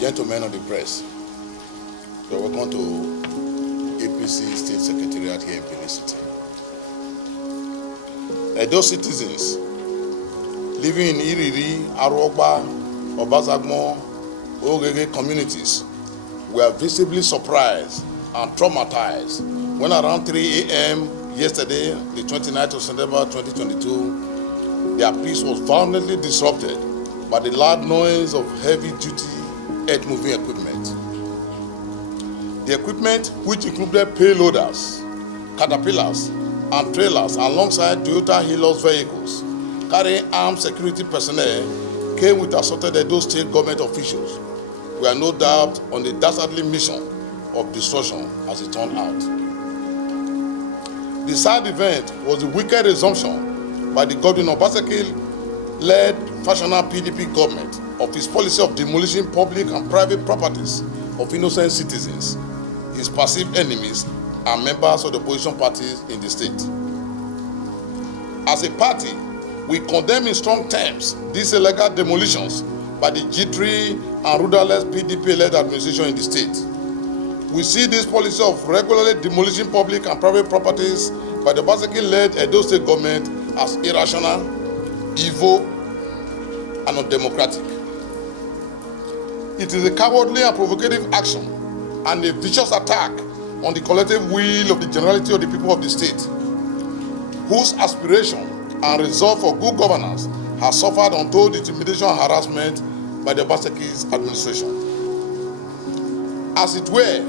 Gentlemen of the press, you are welcome to APC State Secretariat here in Benin City. Those citizens living in Iriri, Arogba, Obaseki, Ogege communities were visibly surprised and traumatized when around 3 a.m. yesterday, the 29th of September 2022, their peace was violently disrupted by the loud noise of heavy-duty earth-moving equipment. The equipment, which included payloaders, caterpillars, and trailers alongside Toyota Hilux vehicles carrying armed security personnel, came with assorted Edo State government officials, were no doubt on the dastardly mission of destruction as it turned out. The sad event was the wicked resumption by the Edo Obaseki-led factional PDP government of his policy of demolishing public and private properties of innocent citizens, his perceived enemies, and members of the opposition parties in the state. As a party, we condemn in strong terms these illegal demolitions by the jittery and rudderless PDP-led administration in the state. We see this policy of regularly demolishing public and private properties by the Obaseki-led Edo State government as irrational, evil, and undemocratic. It is a cowardly and provocative action and a vicious attack on the collective will of the generality of the people of the state, whose aspiration and resolve for good governance has suffered untold intimidation and harassment by the Obaseki's administration. As it were,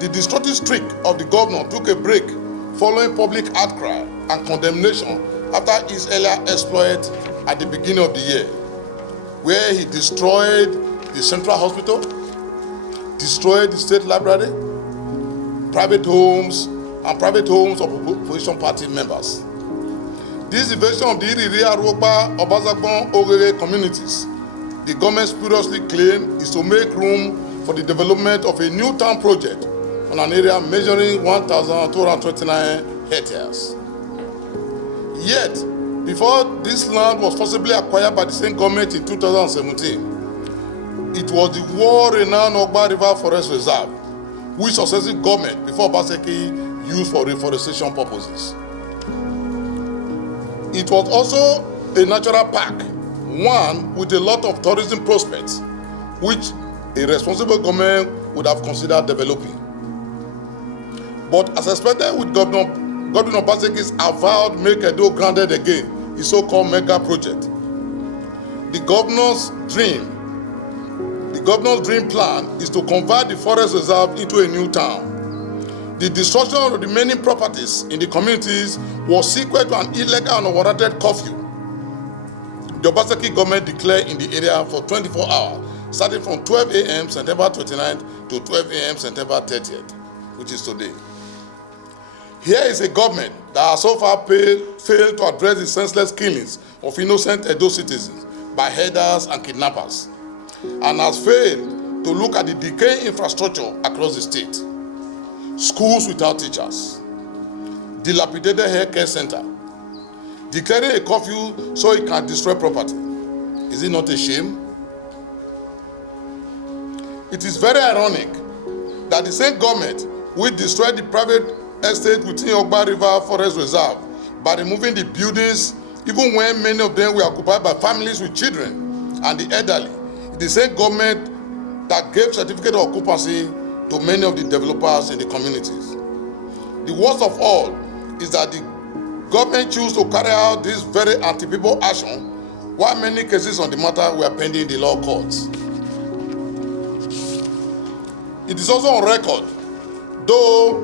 the destructive streak of the governor took a break following public outcry and condemnation after his earlier exploit at the beginning of the year, where he destroyed the central hospital, destroyed the state library, private homes of opposition party members. This invasion of the Iriri, Arogba, Obaseki, Ogege communities, the government spuriously claimed, is to make room for the development of a new town project on an area measuring 1,229 hectares. Yet, before this land was forcibly acquired by the same government in 2017, it was the war-renowned Ogba River Forest Reserve, which successive government before Obaseki used for reforestation purposes. It was also a natural park, one with a lot of tourism prospects, which a responsible government would have considered developing. But as expected with Governor Obaseki's avowed make Edo grounded again, his so-called mega project, the governor's dream plan is to convert the forest reserve into a new town. The destruction of the remaining properties in the communities was sequel to an illegal and unwarranted curfew the Obaseki government declared in the area for 24 hours, starting from 12 a.m. September 29th to 12 a.m. September 30th, which is today. Here is a government that has so far failed to address the senseless killings of innocent Edo citizens by herders and kidnappers, and has failed to look at the decaying infrastructure across the state. Schools without teachers, dilapidated healthcare center, declaring a curfew so it can destroy property. Is it not a shame? It is very ironic that the same government will destroy the private estate within Ogba River Forest Reserve by removing the buildings, even when many of them were occupied by families with children and the elderly. The same government that gave certificate of occupancy to many of the developers in the communities. The worst of all is that the government chose to carry out this very anti-people action while many cases on the matter were pending in the law courts. It is also on record, though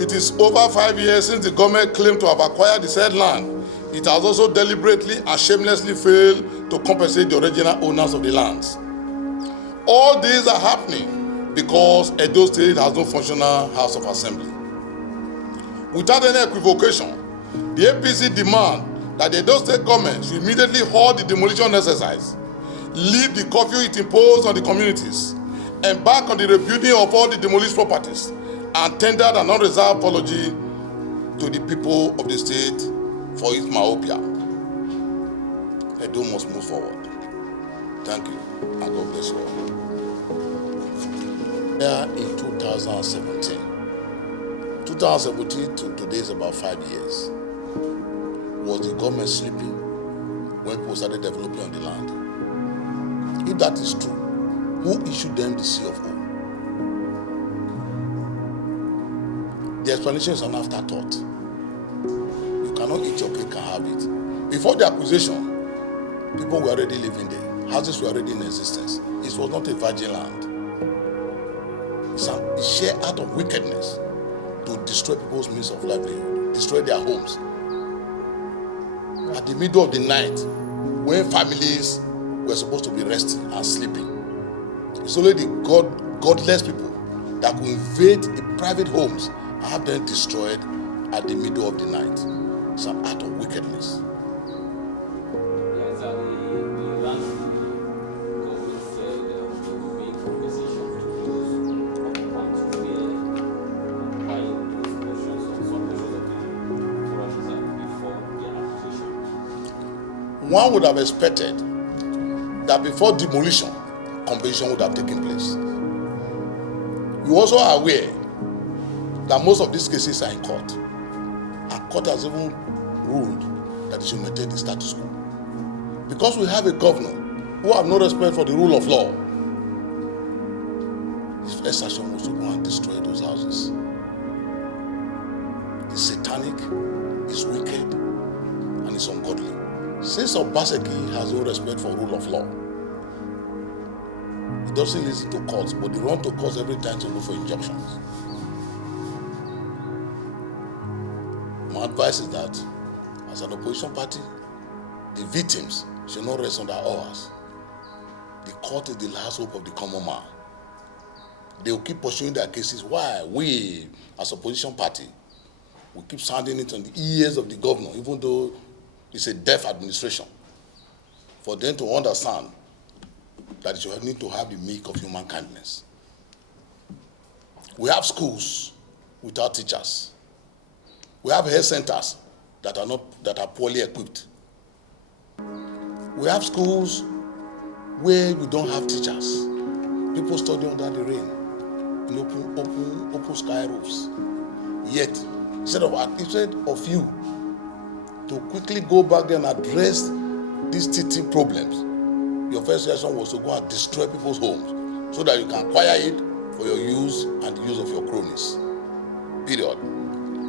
it is over 5 years since the government claimed to have acquired the said land, it has also deliberately and shamelessly failed to compensate the original owners of the lands. All these are happening because Edo State has no functional House of Assembly. Without any equivocation, the APC demand that the Edo State government should immediately halt the demolition exercise, leave the curfew it imposed on the communities, embark on the rebuilding of all the demolished properties, and tendered an unreserved apology to the people of the state for its myopia. Edo must move forward. Thank you, and God bless you all. In 2017. 2017 to today is about 5 years. Was the government sleeping when people started developing on the land? If that is true, who issued them the CofO? The explanation is an afterthought. You cannot eat your cake and have it. Before the acquisition, people were already living there. Houses were already in existence. It was not a virgin land. It's a sheer act of wickedness to destroy people's means of livelihood, destroy their homes. At the middle of the night, when families were supposed to be resting and sleeping, it's only the godless people that could invade the private homes and have them destroyed at the middle of the night. It's an act of wickedness. One would have expected that before demolition, compensation would have taken place. You also are aware that most of these cases are in court, and court has even ruled that it should maintain the status quo. Because we have a governor who have no respect for the rule of law, his first action was to go and destroy those houses. It's satanic, it's wicked, and it's ungodly. Since Obaseki has no respect for rule of law, it doesn't listen to courts, but they run to courts every time to look for injunctions. My advice is that, as an opposition party, the victims should not rest on their oars. The court is the last hope of the common man. They will keep pursuing their cases. Why? We, as opposition party, we keep sounding it on the ears of the governor, even though it's a deaf administration, for them to understand that you need to have the milk of human kindness. We have schools without teachers. We have health centers that are poorly equipped. We have schools where we don't have teachers. People study under the rain in open sky roofs. Yet, instead of you to quickly go back there and address these teething problems, your first reaction was to go and destroy people's homes so that you can acquire it for your use and the use of your cronies. Period.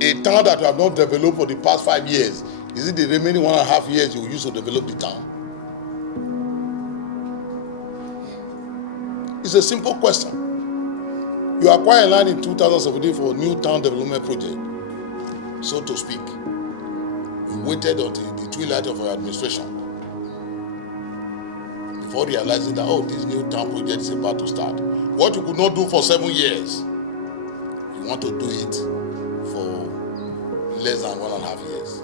A town that you have not developed for the past 5 years, is it the remaining 1.5 years you will use to develop the town? It's a simple question. You acquired land in 2017 for a new town development project, so to speak. You waited until the twilight of your administration before realizing that, this new town project is about to start. What you could not do for 7 years, you want to do it for less than 1.5 years.